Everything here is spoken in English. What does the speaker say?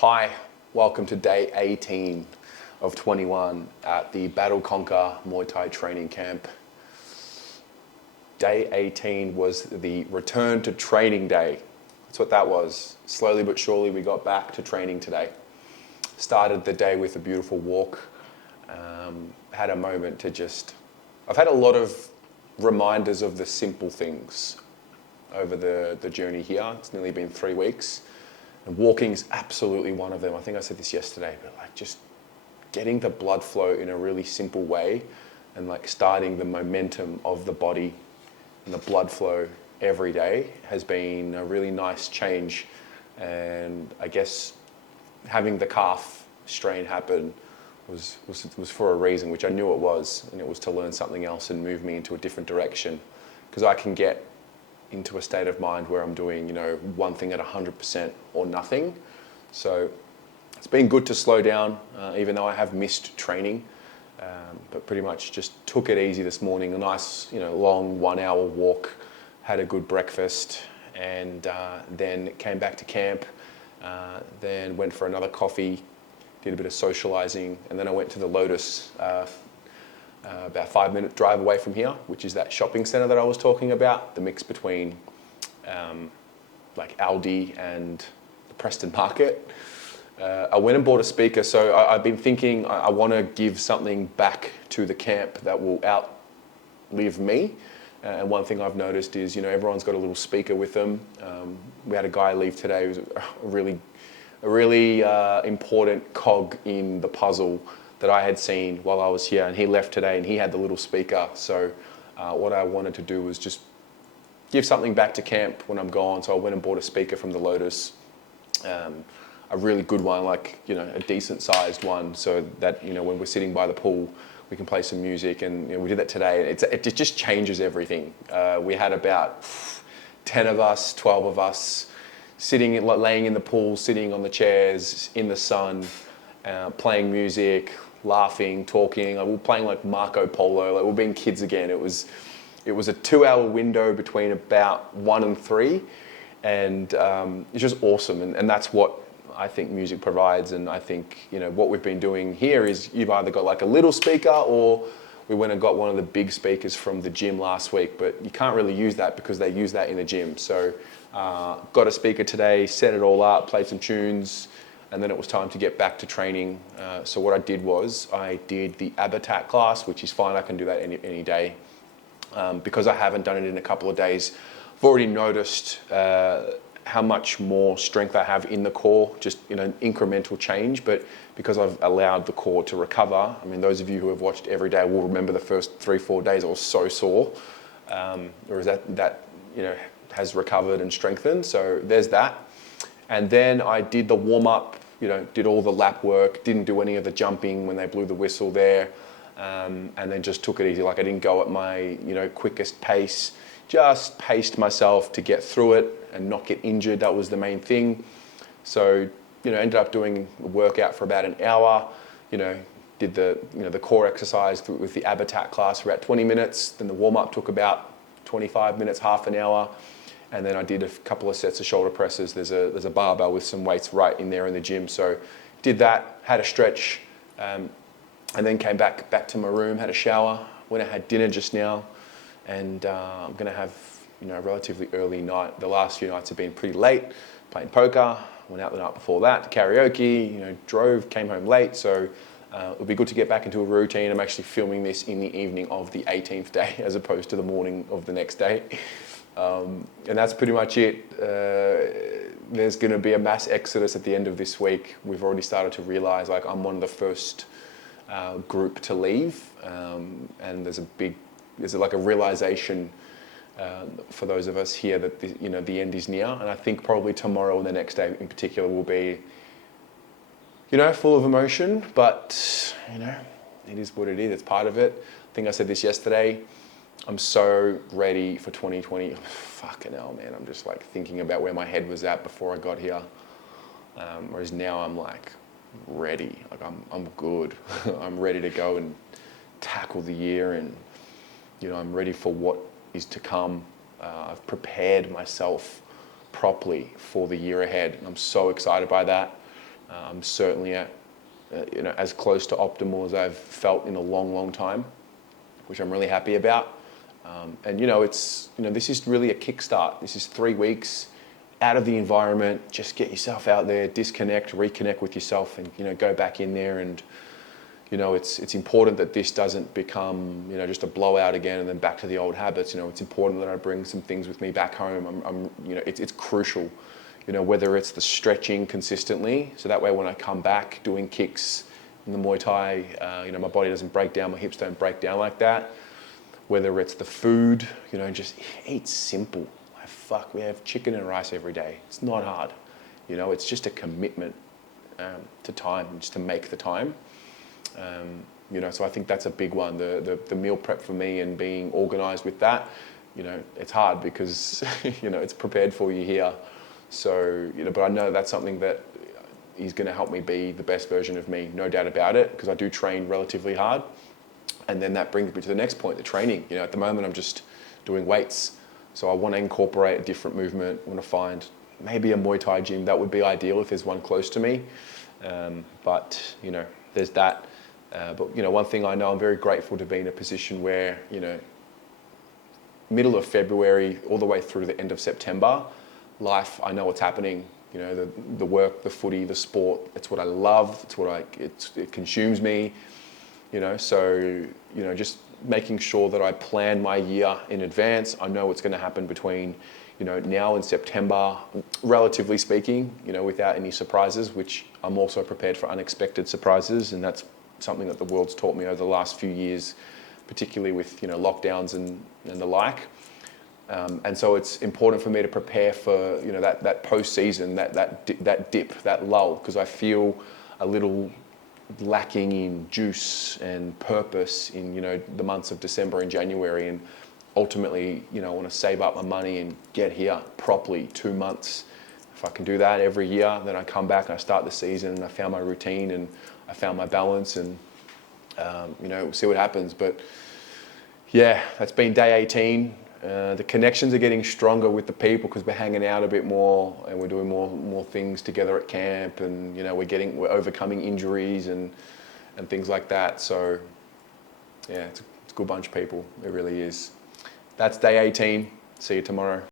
Hi, welcome to day 18 of 21 at the Battle Conquer Muay Thai training camp. Day 18 was the return to training day. That's what that was. Slowly but surely we got back to training today. Started the day with a beautiful walk. Had a moment to I've had a lot of reminders of the simple things over the journey here. It's nearly been 3 weeks. And walking is absolutely one of them. I think I said this yesterday, but like just getting the blood flow in a really simple way and like starting the momentum of the body and the blood flow every day has been a really nice change. And I guess having the calf strain happen was for a reason, which I knew it was, and it was to learn something else and move me into a different direction. Because I can get into a state of mind where I'm doing, one thing at 100% or nothing. So it's been good to slow down, even though I have missed training, but pretty much just took it easy this morning. A nice, long 1 hour walk, had a good breakfast, and then came back to camp, then went for another coffee, did a bit of socializing, and then I went to the Lotus, about 5-minute drive away from here, which is that shopping center that I was talking about, the mix between like Aldi and the Preston Market. I went and bought a speaker, so I've been thinking I want to give something back to the camp that will outlive me. And one thing I've noticed is, everyone's got a little speaker with them. We had a guy leave today who's a really important cog in the puzzle that I had seen while I was here, and he left today and he had the little speaker. So what I wanted to do was just give something back to camp when I'm gone. So I went and bought a speaker from the Lotus, a really good one, like, a decent sized one, so that, when we're sitting by the pool, we can play some music. And we did that today. It just changes everything. We had about 10 of us, 12 of us, laying in the pool, sitting on the chairs in the sun, playing music, laughing, talking. We were playing like Marco Polo, like we were being kids again. It was a 2-hour window between about 1 and 3, and it's just awesome. And that's what I think music provides. And I think what we've been doing here is you've either got like a little speaker, or we went and got one of the big speakers from the gym last week. But you can't really use that because they use that in the gym. So got a speaker today, set it all up, played some tunes. And then it was time to get back to training. So what I did was I did the Habitat class, which is fine. I can do that any day. Because I haven't done it in a couple of days, I've already noticed how much more strength I have in the core, just incremental change. But because I've allowed the core to recover, those of you who have watched every day will remember the first 3-4 days I was so sore. Whereas that has recovered and strengthened. So there's that. And then I did the warm-up, did all the lap work, didn't do any of the jumping when they blew the whistle there, and then just took it easy. Like I didn't go at my, quickest pace, just paced myself to get through it and not get injured. That was the main thing. So, ended up doing a workout for about an hour, did the core exercise with the Habitat class for about 20 minutes. Then the warm-up took about 25 minutes, half an hour. And then I did a couple of sets of shoulder presses. There's a barbell with some weights right in there in the gym. So did that, had a stretch, and then came back to my room, had a shower, went and had dinner just now. And I'm going to have a relatively early night. The last few nights have been pretty late, playing poker. Went out the night before that to karaoke, drove, came home late. So it'll be good to get back into a routine. I'm actually filming this in the evening of the 18th day as opposed to the morning of the next day. And that's pretty much it. There's going to be a mass exodus at the end of this week. We've already started to realize I'm one of the first group to leave, and there's a realization for those of us here that the end is near. And I think probably tomorrow and the next day in particular will be full of emotion, but it is what it is. It's part of it. I think I said this yesterday. I'm so ready for 2020. Fucking hell, man. I'm just thinking about where my head was at before I got here. Whereas now I'm ready. I'm good. I'm ready to go and tackle the year, and I'm ready for what is to come. I've prepared myself properly for the year ahead, and I'm so excited by that. I'm certainly at, as close to optimal as I've felt in a long, long time, which I'm really happy about. And this is really a kickstart. This is 3 weeks out of the environment. Just get yourself out there, disconnect, reconnect with yourself, and go back in there. And it's important that this doesn't become just a blowout again and then back to the old habits. It's important that I bring some things with me back home. It's crucial. Whether it's the stretching consistently, so that way when I come back doing kicks in the Muay Thai, my body doesn't break down, my hips don't break down like that. Whether it's the food, just eat simple. We have chicken and rice every day. It's not hard. It's just a commitment to time, just to make the time. So I think that's a big one. The meal prep for me and being organized with that, it's hard because, it's prepared for you here. So, but I know that's something that is going to help me be the best version of me, no doubt about it, because I do train relatively hard. And then that brings me to the next point, the training. At the moment I'm just doing weights. So I want to incorporate a different movement. I want to find maybe a Muay Thai gym. That would be ideal if there's one close to me. But there's that. But one thing I know, I'm very grateful to be in a position where, middle of February all the way through to the end of September, life, I know what's happening. The work, the footy, the sport, it's what I love. It's what it consumes me. So just making sure that I plan my year in advance. I know what's going to happen between now and September, relatively speaking, without any surprises, which I'm also prepared for unexpected surprises. And that's something that the world's taught me over the last few years, particularly with lockdowns and the like. And so it's important for me to prepare for that post-season, that dip, that lull, because I feel a little lacking in juice and purpose in the months of December and January. And ultimately, I want to save up my money and get here properly 2 months. If I can do that every year, then I come back and I start the season and I found my routine and I found my balance, and we'll see what happens. But yeah, that's been day 18. The connections are getting stronger with the people because we're hanging out a bit more and we're doing more things together at camp, and we're overcoming injuries and things like that. So yeah, it's a good bunch of people. It really is. That's day 18. See you tomorrow.